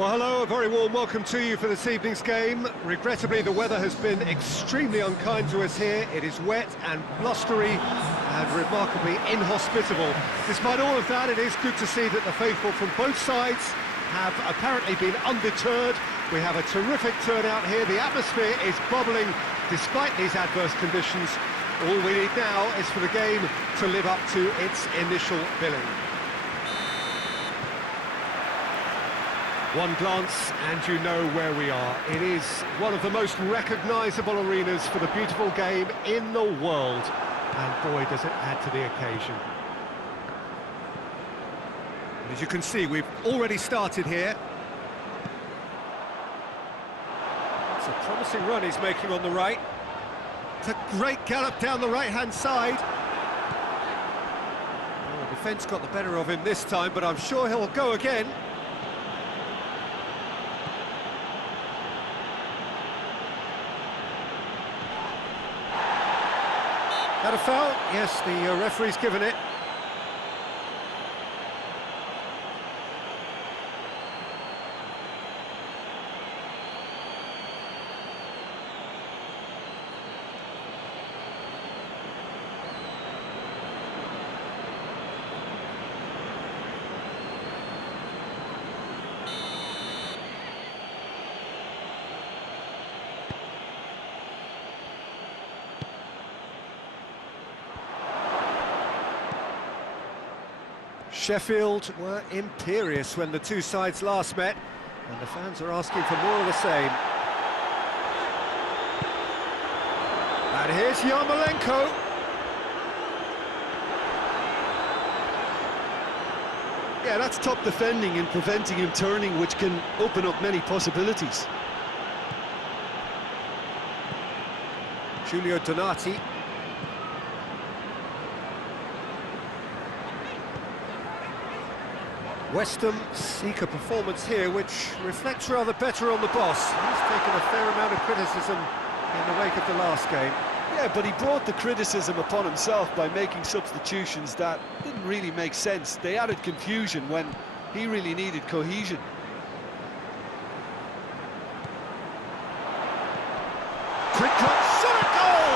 Well, hello, a very warm welcome to you for this evening's game. Regrettably, the weather has been extremely unkind to us here. It is wet and blustery and remarkably inhospitable. Despite all of that, it is good to see that the faithful from both sides have apparently been undeterred. We have a terrific turnout here. The atmosphere is bubbling despite these adverse conditions. All we need now is for the game to live up to its initial billing. One glance and you know where we are. It is one of the most recognisable arenas for the beautiful game in the world. And boy, does it add to the occasion. As you can see, we've already started here. It's a promising run he's making on the right. It's a great gallop down the right-hand side. Oh, the defence got the better of him this time, but I'm sure he'll go again. That a foul? Yes, the referee's given it. Sheffield were imperious when the two sides last met, and the fans are asking for more of the same. And here's Yarmolenko. Yeah, that's top defending and preventing him turning, which can open up many possibilities. Giulio Donati. West Ham seek a performance here which reflects rather better on the boss. He's taken a fair amount of criticism in the wake of the last game. Yeah, but he brought the criticism upon himself by making substitutions that didn't really make sense. They added confusion when he really needed cohesion. Quick cut, shot at goal!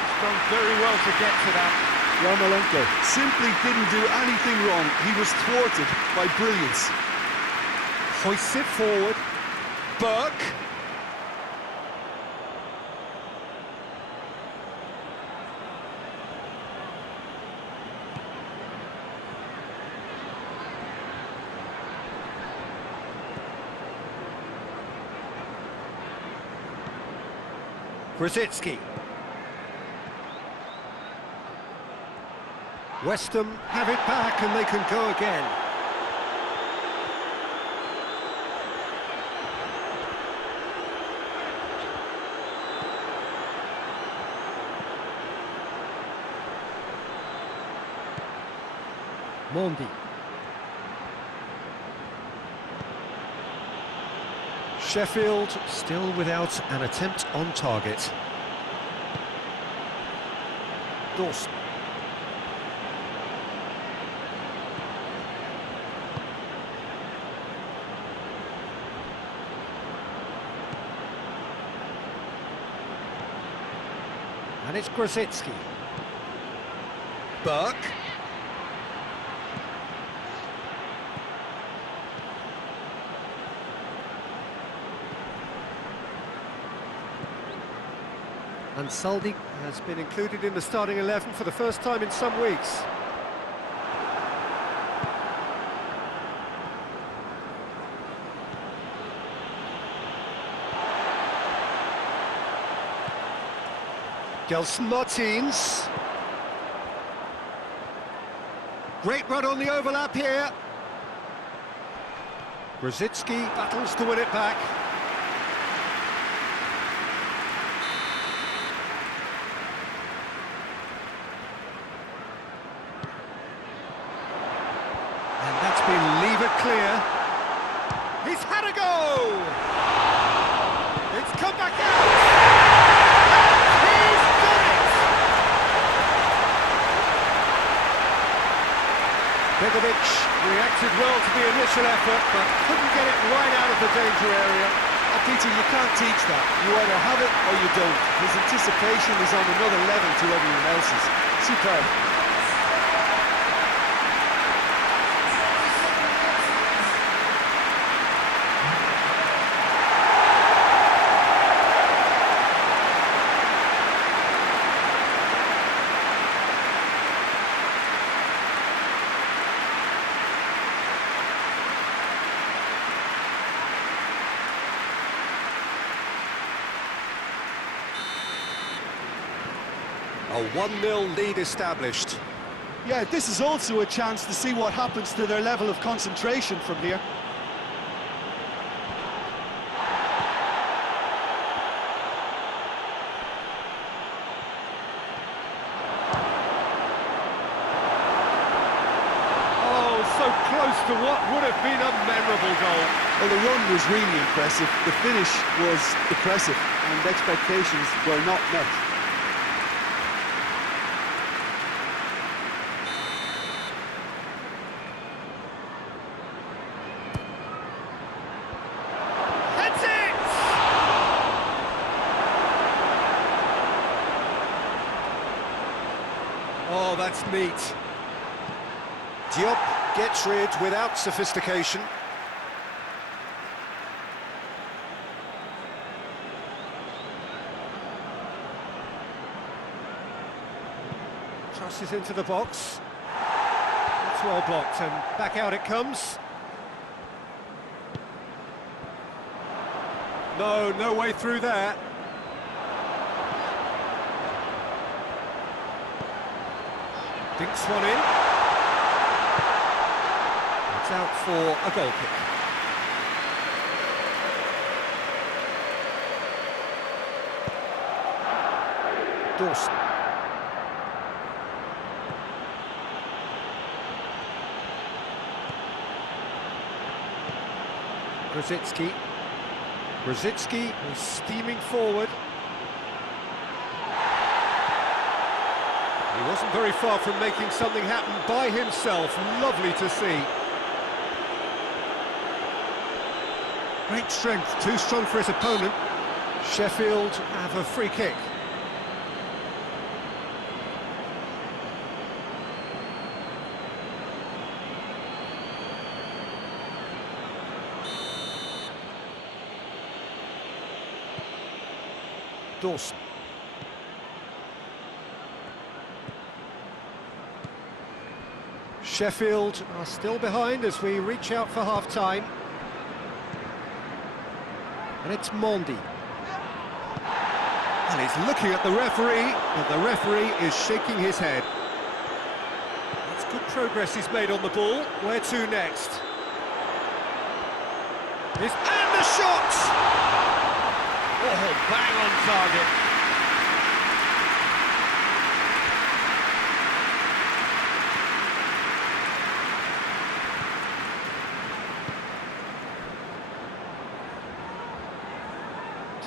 He's done very well to get to that. Yarmolenko simply didn't do anything wrong. He was thwarted by brilliance. Hoists it forward. Burke. Grzycki. West Ham have it back and they can go again. Mondi. Sheffield still without an attempt on target. Dawson. And it's Grzycki. Burke. And Saldi has been included in the starting 11 for the first time in some weeks. Gelson Martins. Great run on the overlap here. Grzycki battles to win it back. And that's been levered clear. He's had a go! It's come back out! Begovic reacted well to the initial effort, but couldn't get it right out of the danger area. Peter, you can't teach that. You either have it or you don't. His anticipation is on another level to everyone else's. Superb. A 1-0 lead established. Yeah, this is also a chance to see what happens to their level of concentration from here. Oh, so close to what would have been a memorable goal. Well, the run was really impressive. The finish was impressive, and expectations were not met. Oh, that's neat. Diop gets rid without sophistication. Crosses into the box. It's well blocked, and back out it comes. No way through there. Dinks one in. It's out for a goal kick. Dawson. Grzycki is steaming forward. He wasn't very far from making something happen by himself. Lovely to see. Great strength, too strong for his opponent. Sheffield have a free kick. Dawson. Sheffield are still behind as we reach out for half-time. And it's Mondi. And he's looking at the referee, but the referee is shaking his head. It's good progress he's made on the ball. Where to next? And the shot! Oh, bang on target.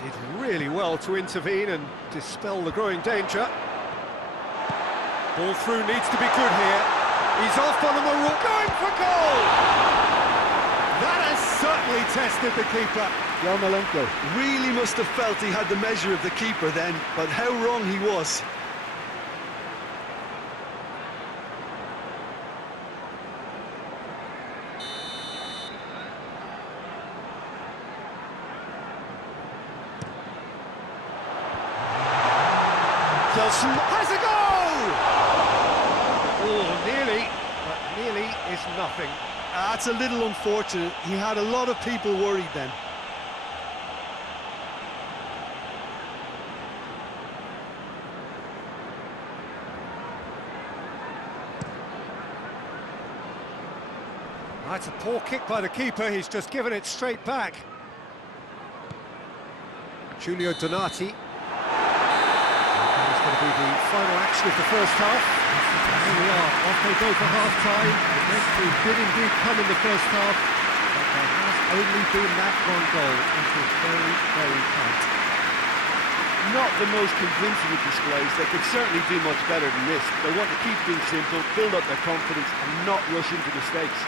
Did really well to intervene and dispel the growing danger. Ball through needs to be good here. He's off on a mark, going for goal! That has certainly tested the keeper. Yarmolenko really must have felt he had the measure of the keeper then, but how wrong he was. Kelson has a goal! Oh, nearly, but nearly is nothing. That's a little unfortunate. He had a lot of people worried then. That's a poor kick by the keeper. He's just given it straight back. Giulio Donati. It's going to be the final action of the first half. Here we are, off they go for half-time. The breakthrough did indeed come in the first half, but there has only been that one goal. It was very, very tight. Not the most convincing of displays. They could certainly do much better than this. They want to keep things simple, build up their confidence and not rush into mistakes.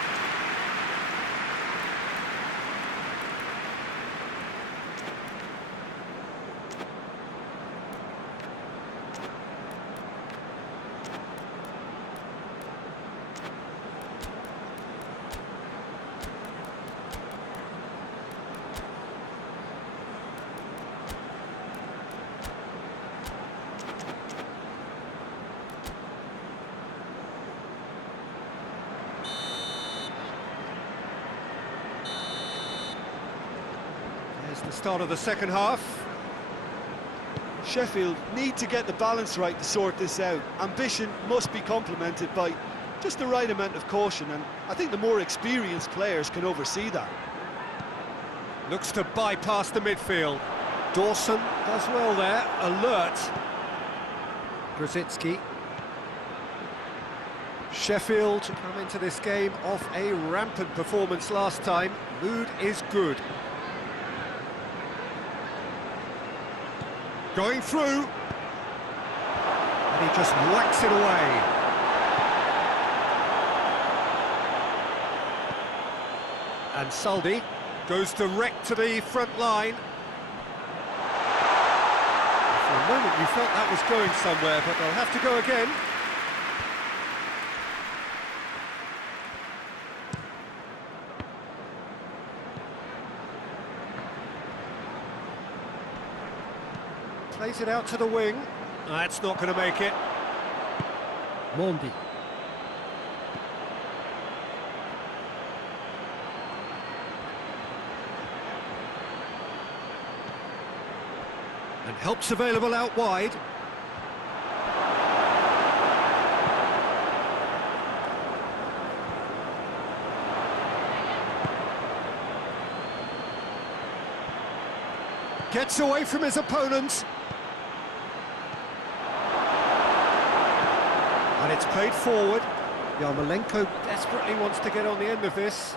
Here's the start of the second half. Sheffield need to get the balance right to sort this out. Ambition must be complemented by just the right amount of caution, and I think the more experienced players can oversee that. Looks to bypass the midfield. Dawson does well there, alert. Grosicki. Sheffield come into this game off a rampant performance last time. Mood is good. Going through. And he just whacks it away. And Saldi goes direct to the front line. For a moment you felt that was going somewhere, but they'll have to go again. Plays it out to the wing. That's not going to make it. Mondi. And help's available out wide. Gets away from his opponents. And it's played forward. Yarmolenko desperately wants to get on the end of this.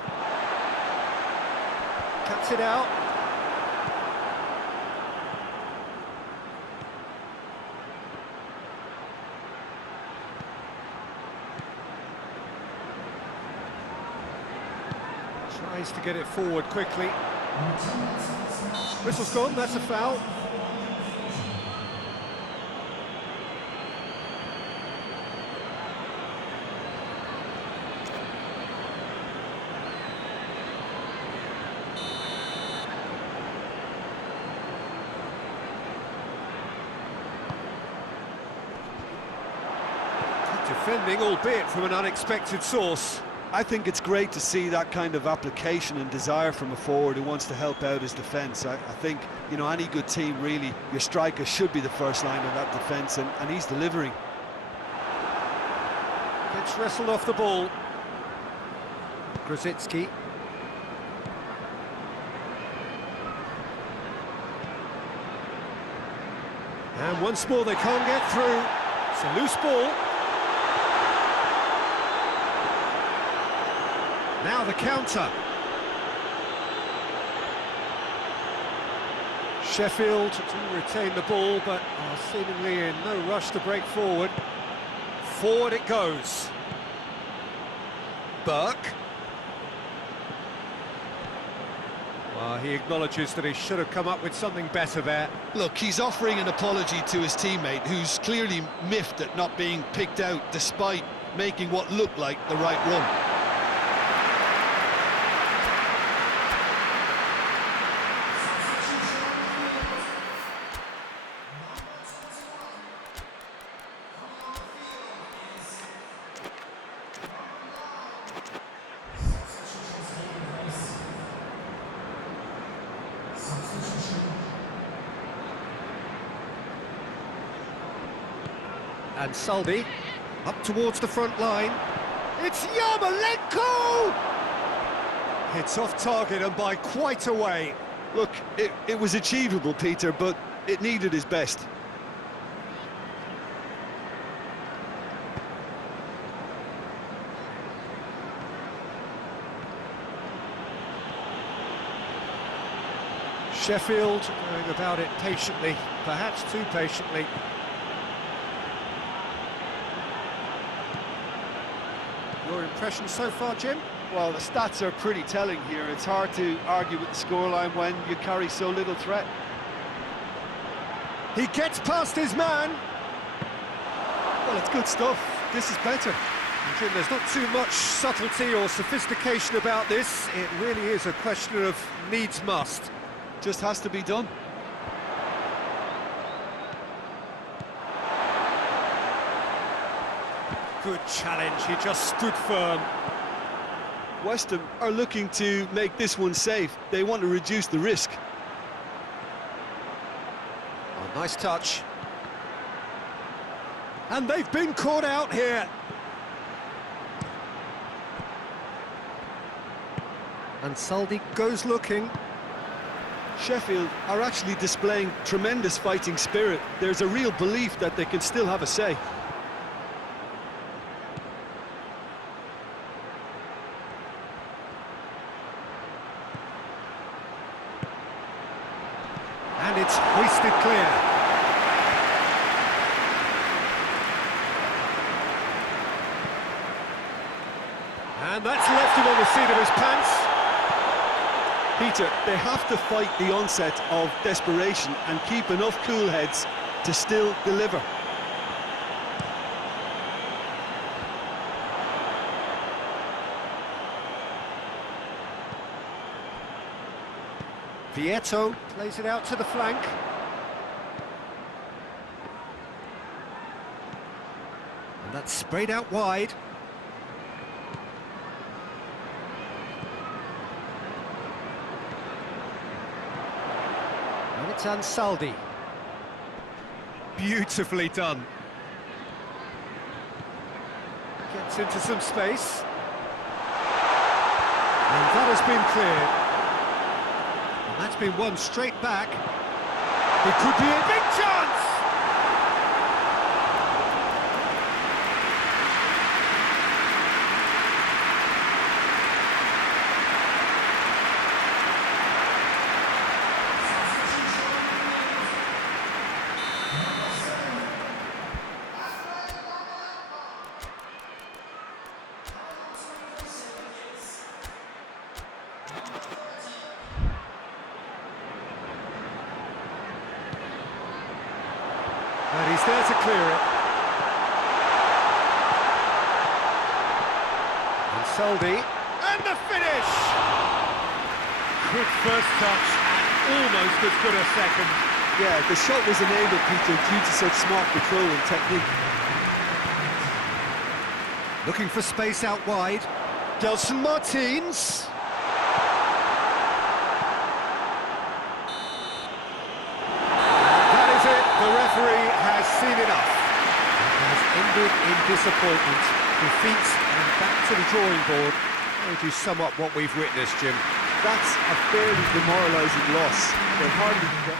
Cuts it out. Tries to get it forward quickly. Whistle's gone, that's a foul. Defending, albeit from an unexpected source. I think it's great to see that kind of application and desire from a forward who wants to help out his defence. I think, you know, any good team, really, your striker should be the first line of that defence, and he's delivering. Gets wrestled off the ball. Grosicki. And once more they can't get through. It's a loose ball. Now the counter. Sheffield to retain the ball, but are seemingly in no rush to break forward. Forward it goes. Burke. Well, he acknowledges that he should have come up with something better there. Look, he's offering an apology to his teammate, who's clearly miffed at not being picked out despite making what looked like the right run. And Saldi up towards the front line. It's Yarmolenko! It's off target and by quite a way. Look, it was achievable, Peter, but it needed his best. Sheffield going about it patiently, perhaps too patiently. Your impression so far, Jim? Well, the stats are pretty telling here. It's hard to argue with the scoreline when you carry so little threat. He gets past his man. Well, it's good stuff. This is better. And Jim, there's not too much subtlety or sophistication about this. It really is a question of needs must. Just has to be done. Good challenge, he just stood firm. West Ham are looking to make this one safe. They want to reduce the risk. Oh, nice touch. And they've been caught out here. And Saldi goes looking. Sheffield are actually displaying tremendous fighting spirit. There's a real belief that they can still have a say. And it's hoisted clear. And that's left him on the seat of his pants. Peter, they have to fight the onset of desperation and keep enough cool heads to still deliver. Vieto plays it out to the flank. And that's sprayed out wide. And it's Ansaldi. Beautifully done. Gets into some space. And that has been cleared. And that's been won straight back. It could be a big chance! And he's there to clear it. And Saldi, and the finish! Quick first touch, and almost as good a second. Yeah, the shot was enabled, Peter, due to such smart control and technique. Looking for space out wide. Gelson Martins. The referee has seen enough. It has ended in disappointment, defeats, and back to the drawing board. How would you sum up what we've witnessed, Jim? That's a fairly demoralising loss. They hardly...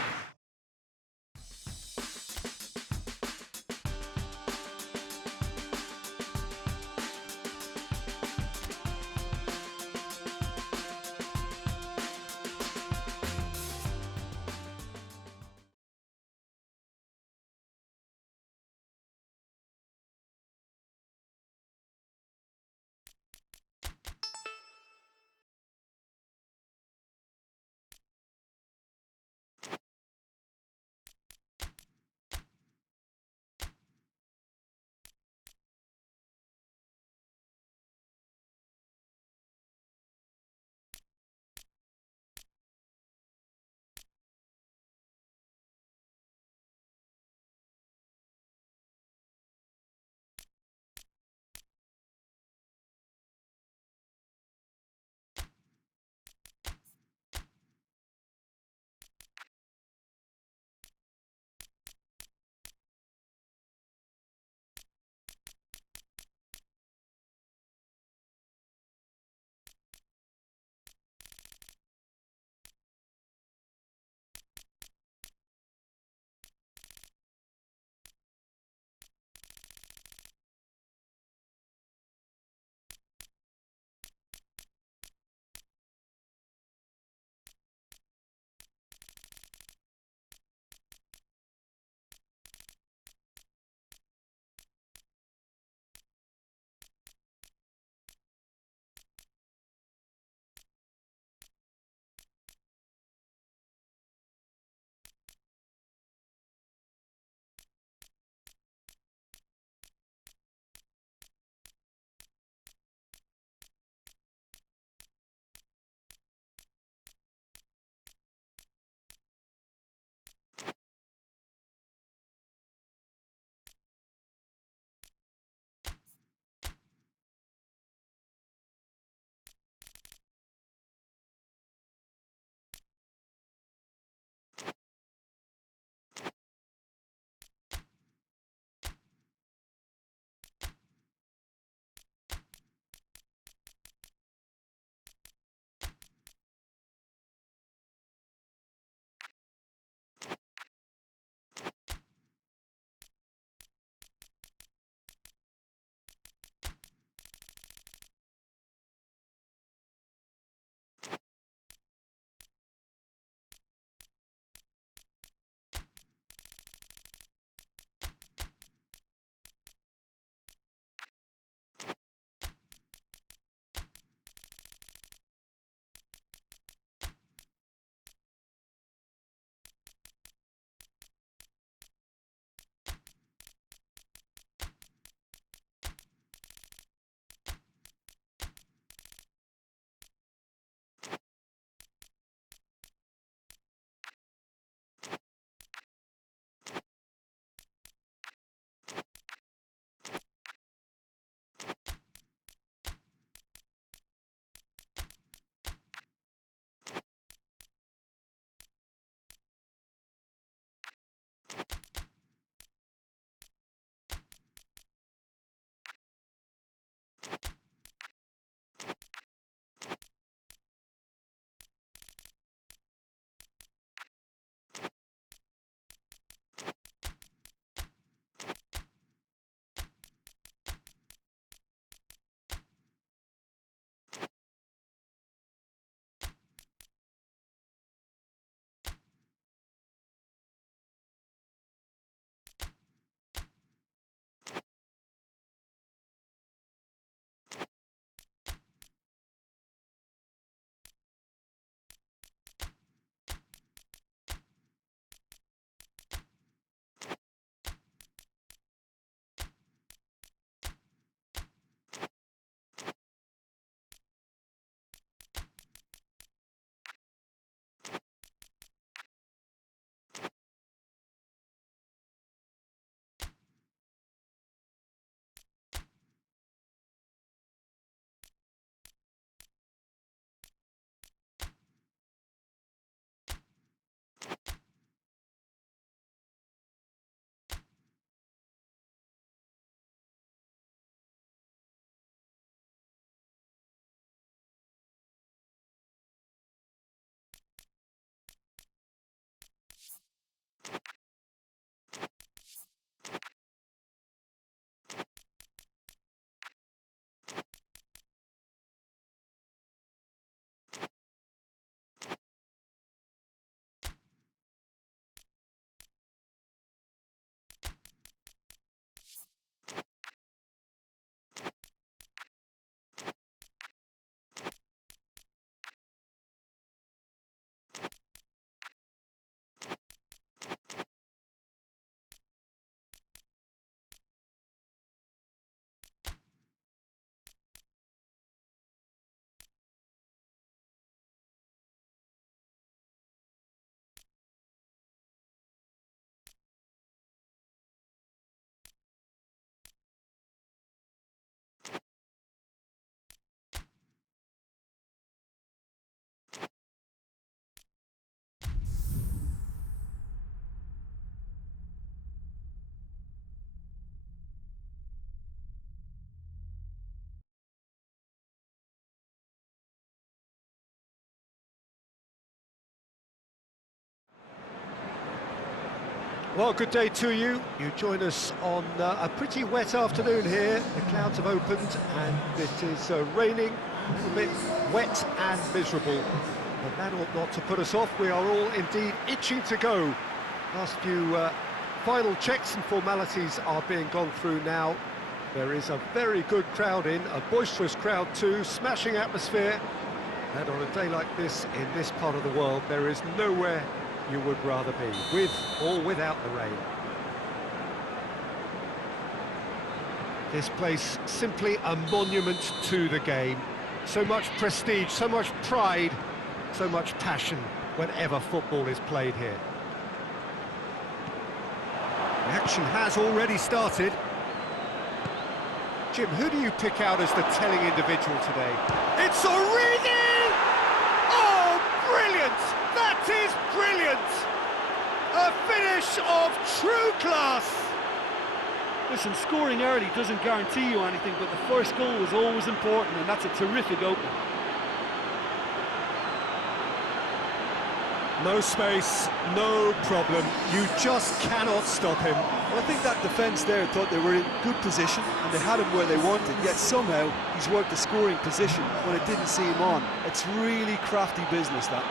Well, good day to you. You join us on a pretty wet afternoon here. The clouds have opened and it is raining, a little bit wet and miserable. But that ought not to put us off. We are all indeed itching to go. Last few final checks and formalities are being gone through now. There is a very good crowd in, a boisterous crowd too, smashing atmosphere. And on a day like this, in this part of the world, there is nowhere you would rather be, with or without the rain. This place, simply a monument to the game. So much prestige, so much pride, so much passion whenever football is played here. The action has already started. Jim, who do you pick out as the telling individual today? It's Origi! Oh, brilliant! That is brilliant! A finish of true class! Listen, scoring early doesn't guarantee you anything, but the first goal is always important, and that's a terrific opening. No space, no problem. You just cannot stop him. Well, I think that defence there thought they were in good position, and they had him where they wanted, yet somehow he's worked the scoring position when it didn't see him on. It's really crafty business, that.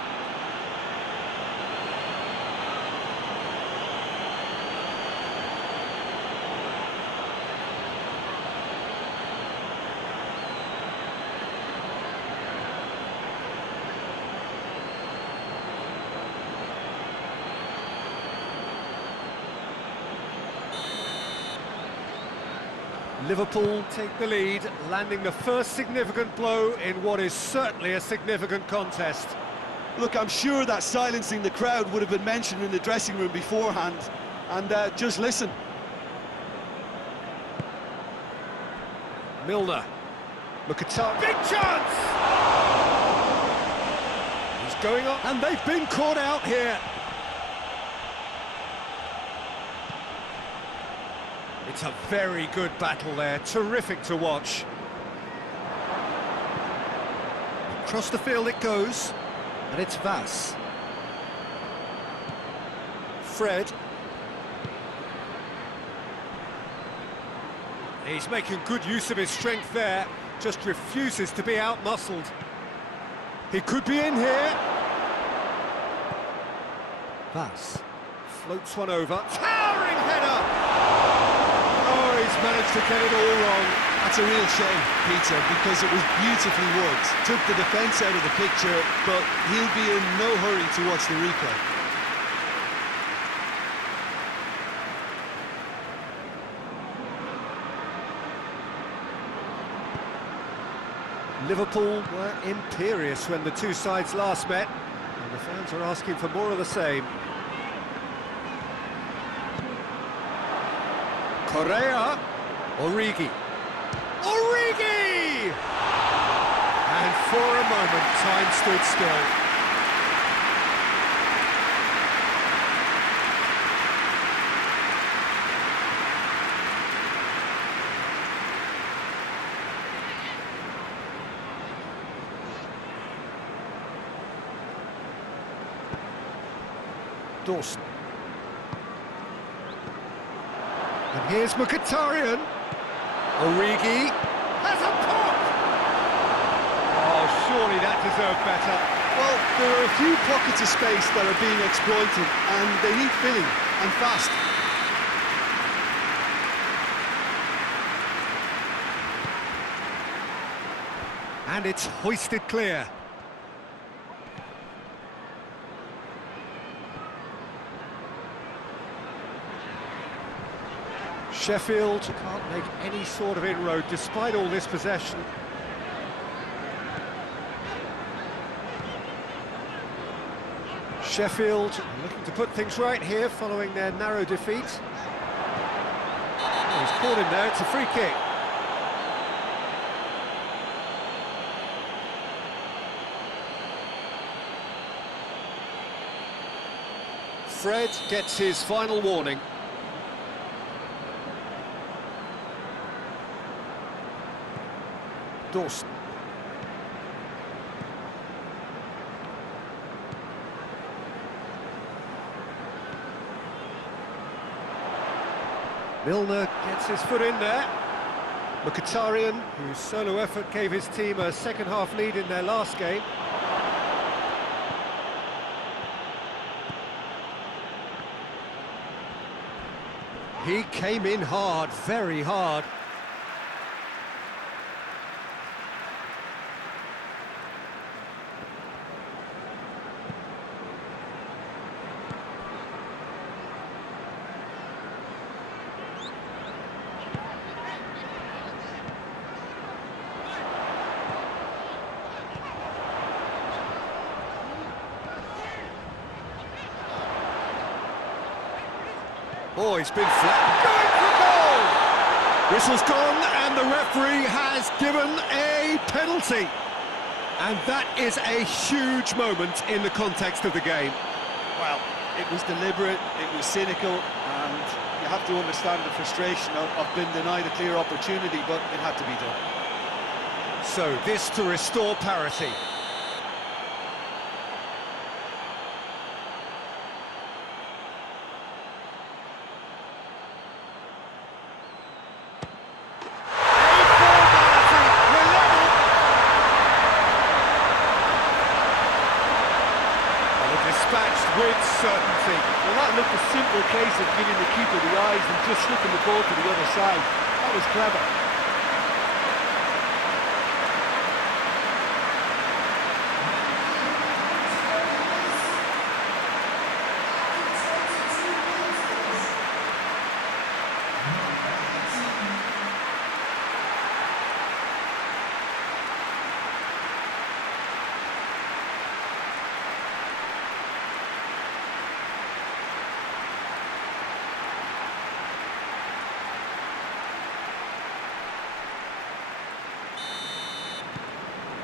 Liverpool take the lead, landing the first significant blow in what is certainly a significant contest. Look, I'm sure that silencing the crowd would have been mentioned in the dressing room beforehand, and just listen. Milner, look at top, big chance! He's going up, and they've been caught out here. It's a very good battle there, terrific to watch. Across the field it goes, and it's Vass. Fred. He's making good use of his strength there, just refuses to be out-muscled. He could be in here. Vass floats one over, towering header! He's managed to get it all wrong. That's a real shame, Peter, because it was beautifully worked. Took the defence out of the picture, but he'll be in no hurry to watch the replay. Liverpool were imperious when the two sides last met, and the fans are asking for more of the same. Correa, Origi, Origi! And for a moment, time stood still. Dawson. And here's Mkhitaryan. Origi has a pop! Oh, surely that deserved better. Well, there are a few pockets of space that are being exploited, and they need filling, and fast. And it's hoisted clear. Sheffield can't make any sort of inroad despite all this possession. Sheffield looking to put things right here following their narrow defeat. Oh, he's caught him there, it's a free kick. Fred gets his final warning. Dawson. Milner gets his foot in there. Mkhitaryan, whose solo effort gave his team a second-half lead in their last game. He came in hard, very hard. Oh, he's been flat. Going for goal! Whistle's gone, and the referee has given a penalty. And that is a huge moment in the context of the game. Well, it was deliberate, it was cynical, and you have to understand the frustration of being denied a clear opportunity, but it had to be done. So this to restore parity. Dispatched with certainty. Well, that looked a simple case of giving the keeper the eyes and just slipping the ball to the other side. That was clever.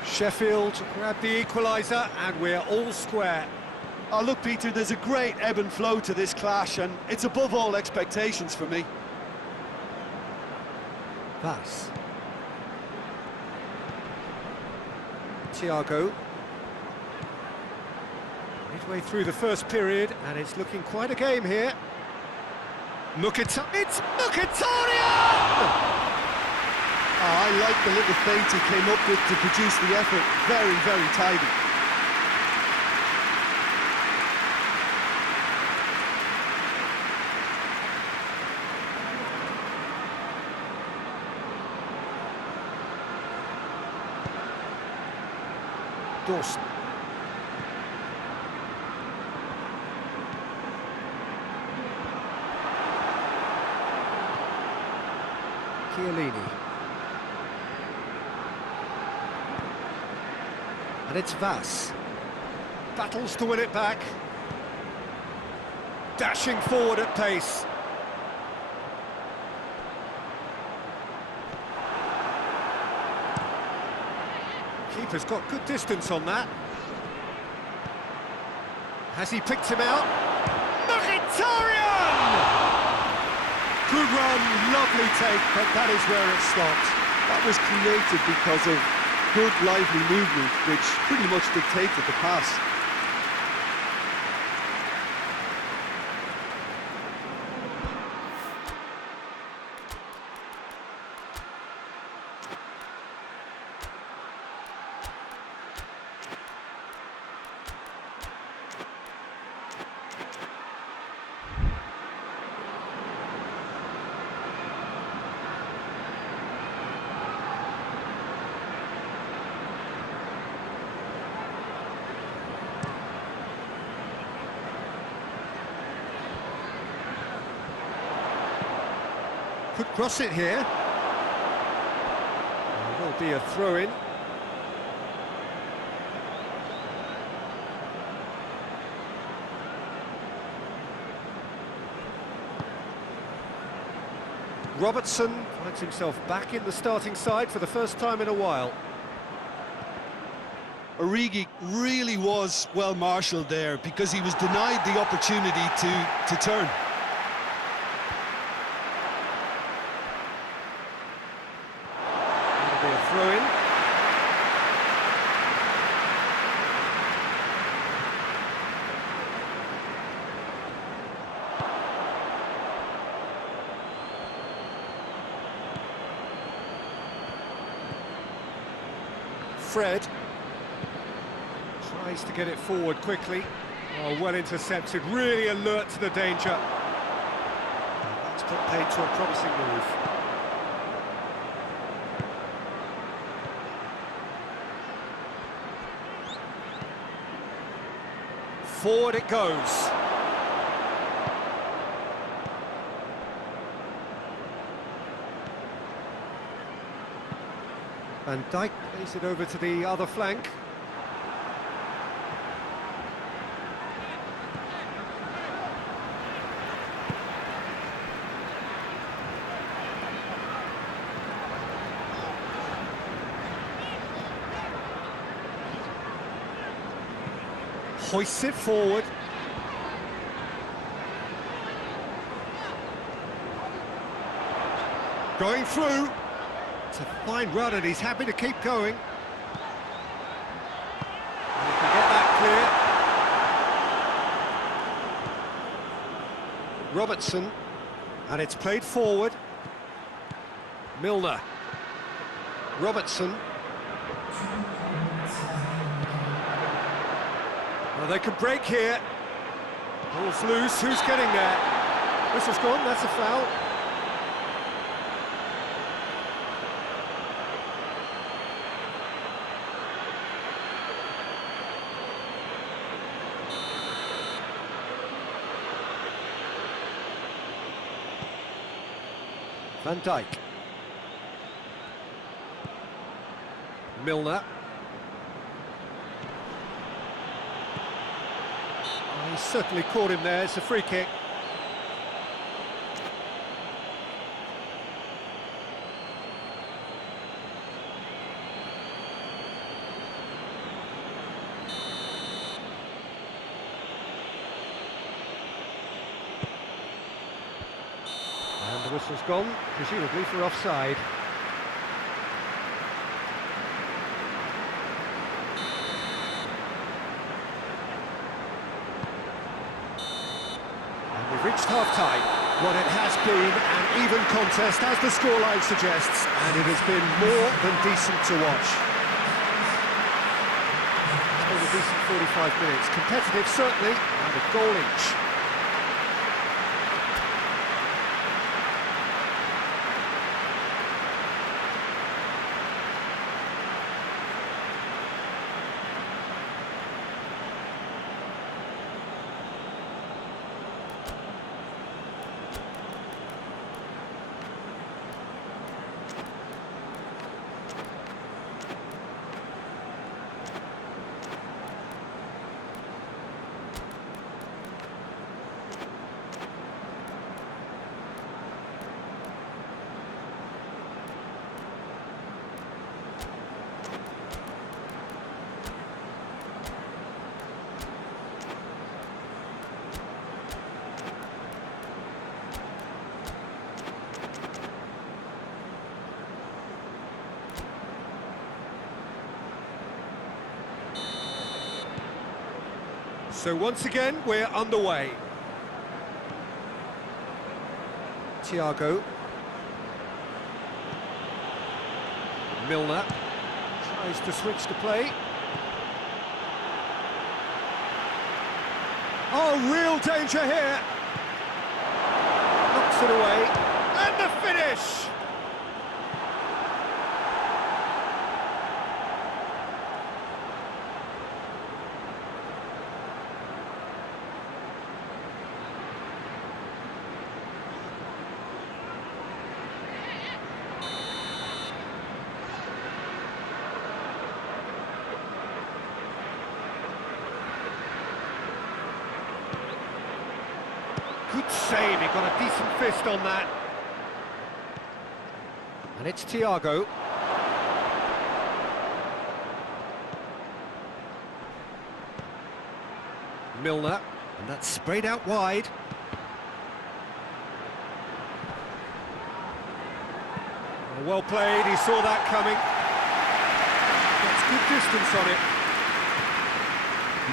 Sheffield grab the equaliser, and we're all square. Oh, look, Peter, there's a great ebb and flow to this clash, and it's above all expectations for me. Pass. Thiago. Midway through the first period, and it's looking quite a game here. It's Mkhitaryan! Oh, I like the little feint he came up with to produce the effort. Very, very tidy. Dawson. Chiellini. And it's Vass. Battles to win it back. Dashing forward at pace. Keeper's got good distance on that. Has he picked him out? Mkhitaryan! Good run, lovely take, but that is where it stopped. That was created because of good, lively movement, which pretty much dictated the pass. Could cross it here. There will be a throw-in. Robertson finds himself back in the starting side for the first time in a while. Origi really was well marshalled there because he was denied the opportunity to turn. It'll be a throw-in. Fred. Tries to get it forward quickly. Oh, well intercepted, really alert to the danger. That's put paid to a promising move. Forward it goes. Van Dijk plays it over to the other flank. Hoists it forward. Going through. It's a fine run and he's happy to keep going. And he can get that clear. Robertson. And it's played forward. Milner. Robertson. Well, they could break here. Ball's loose, who's getting there? Whistle's gone, that's a foul. Van Dijk. Milner. He's certainly caught him there, it's a free kick. And the whistle's gone, presumably for offside. Reached half-time. What it has been an even contest, as the scoreline suggests, and it has been more than decent to watch. It's been a decent 45 minutes. Competitive, certainly, and a goal each. So once again, we're underway. Thiago. Milner tries to switch the play. Oh, real danger here. Knocks it away. And the finish! Good save, he got a decent fist on that. And it's Thiago. Milner, and that's sprayed out wide. Well played, he saw that coming. Gets good distance on it.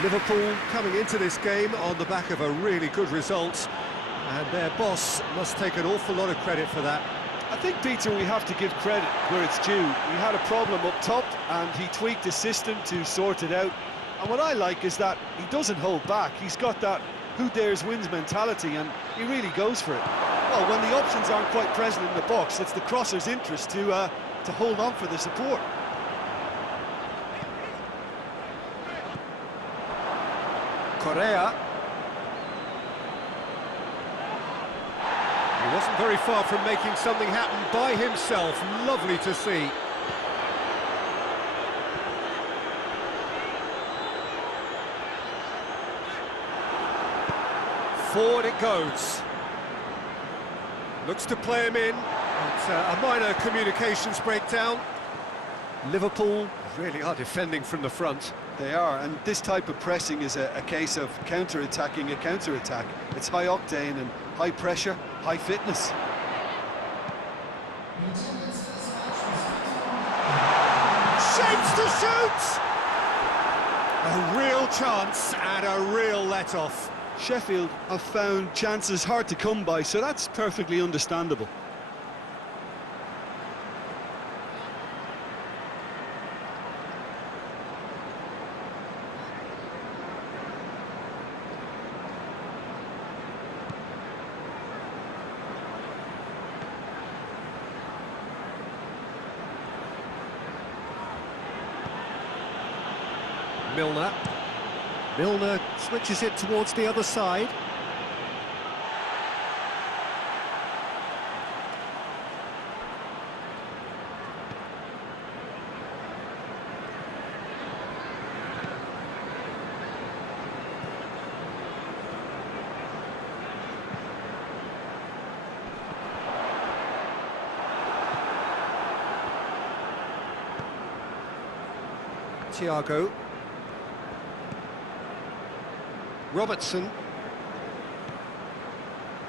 Liverpool coming into this game on the back of a really good result, and their boss must take an awful lot of credit for that. I think, Peter, we have to give credit where it's due. We had a problem up top and he tweaked his system to sort it out. And what I like is that he doesn't hold back. He's got that who dares wins mentality, and he really goes for it. Well, when the options aren't quite present in the box, it's the crosser's interest to hold on for the support. Correa. He wasn't very far from making something happen by himself. Lovely to see. Forward it goes. Looks to play him in. It's a minor communications breakdown. Liverpool really are defending from the front. They are, and this type of pressing is a case of counter-attacking a counter-attack. It's high octane and high pressure, high fitness. Shapes to shoot! A real chance and a real let-off. Sheffield have found chances hard to come by, so that's perfectly understandable. Milner switches it towards the other side. Thiago. Robertson.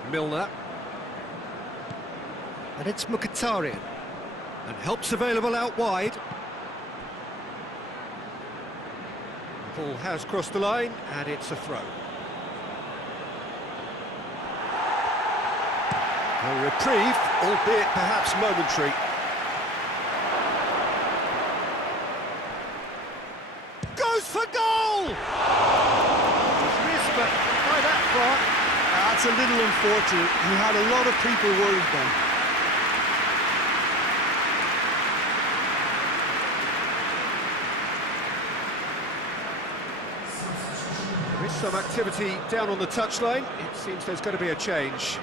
Milner. And it's Mkhitaryan. And help's available out wide. The ball has crossed the line, and it's a throw. A reprieve, albeit perhaps momentary. Goes for goal! But by that far, That's a little unfortunate. He had a lot of people worried then. there is some activity down on the touchline. It seems there's going to be a change.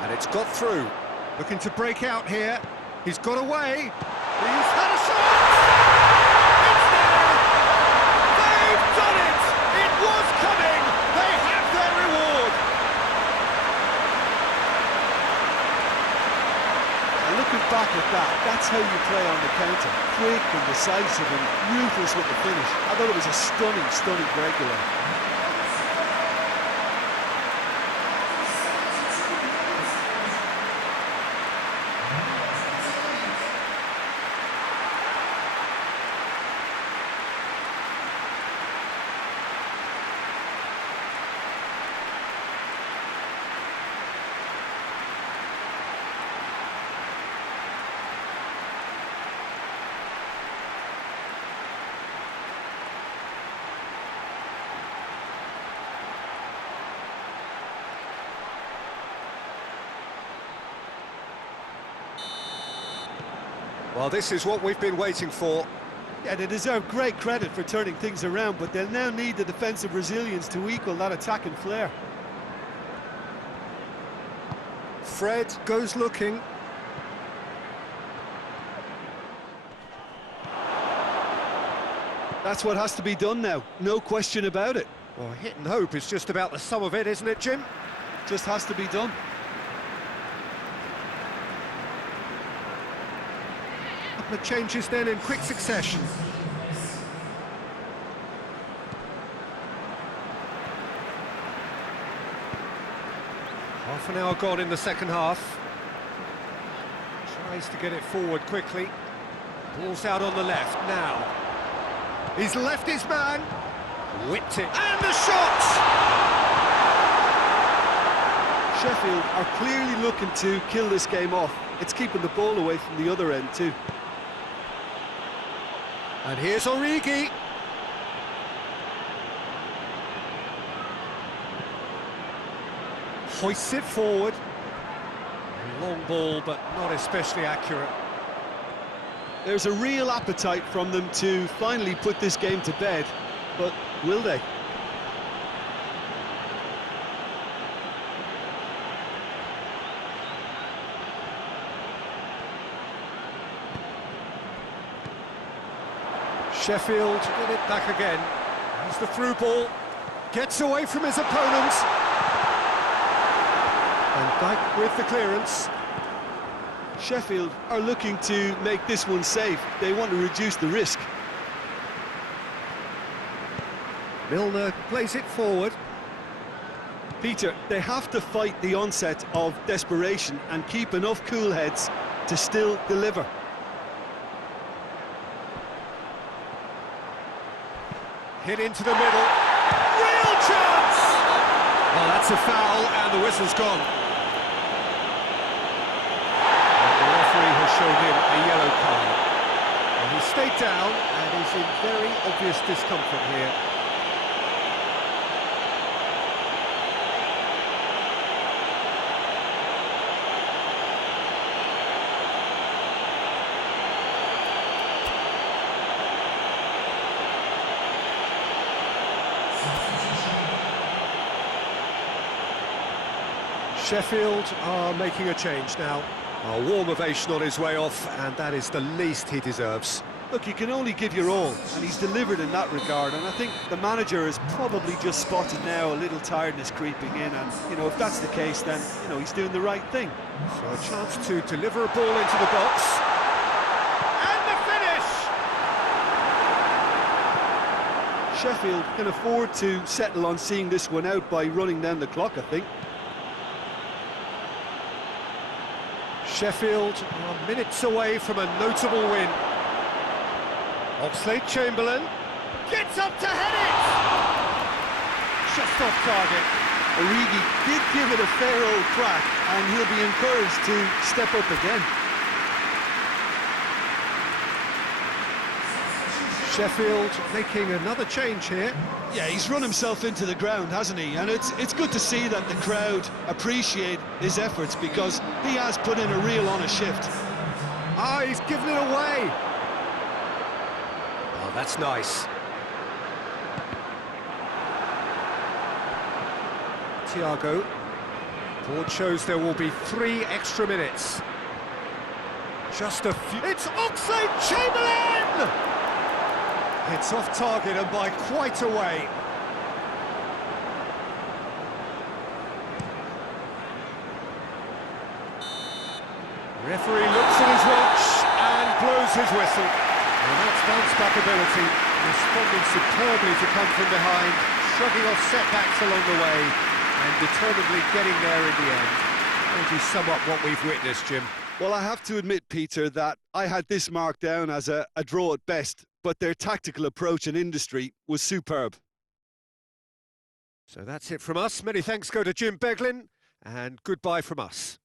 And it's got through. Looking to break out here. He's got away. He's had a shot! It's there! They've done it! It was coming! They have their reward! And looking back at that, that's how you play on the counter. Quick and decisive and ruthless with the finish. I thought it was a stunning, stunning breakaway. Well, this is what we've been waiting for. Yeah, they deserve great credit for turning things around, but they'll now need the defensive resilience to equal that attacking flair. Fred goes looking. That's what has to be done now, no question about it. Well, hit and hope is just about the sum of it, isn't it, Jim? Just has to be done. The changes then in quick succession. Half an hour gone in the second half. Tries to get it forward quickly. Ball's out on the left now. He's left his man. Whipped it. And the shot! Sheffield are clearly looking to kill this game off. It's keeping the ball away from the other end too. And here's Origi. Hoists it forward. Long ball, but not especially accurate. There's a real appetite from them to finally put this game to bed, but will they? Sheffield get it back again. Here's the through ball. Gets away from his opponent. And Dyke with the clearance. Sheffield are looking to make this one safe. They want to reduce the risk. Milner plays it forward. Peter, they have to fight the onset of desperation and keep enough cool heads to still deliver. Hit into the middle. Real chance! Well, that's a foul, and the whistle's gone. And the referee has shown him a yellow card. And he stayed down, and he's in very obvious discomfort here. Sheffield are making a change now. A warm ovation on his way off, and that is the least he deserves. Look, you can only give your all, and he's delivered in that regard, and I think the manager has probably just spotted now a little tiredness creeping in, and, you know, if that's the case, then, you know, he's doing the right thing. So a chance to deliver a ball into the box. And the finish! Sheffield can afford to settle on seeing this one out by running down the clock, I think. Sheffield are minutes away from a notable win. Oxlade-Chamberlain gets up to head it! Just off target. Origi did give it a fair old crack, and he'll be encouraged to step up again. Sheffield making another change here. Yeah, he's run himself into the ground, hasn't he? And it's good to see that the crowd appreciate his efforts, because he has put in a real honest shift. Ah, he's given it away. Oh, that's nice. Thiago. Board shows there will be 3 extra minutes. Just a few. It's Oxlade-Chamberlain! It's off target and by quite a way. Referee looks at his watch and blows his whistle. And that's bounce-back ability, responding superbly to come from behind, shrugging off setbacks along the way, and determinedly getting there in the end. How would you sum up what we've witnessed, Jim? Well, I have to admit, Peter, that I had this marked down as a draw at best, but their tactical approach and industry was superb. So that's it from us. Many thanks go to Jim Beglin, and goodbye from us.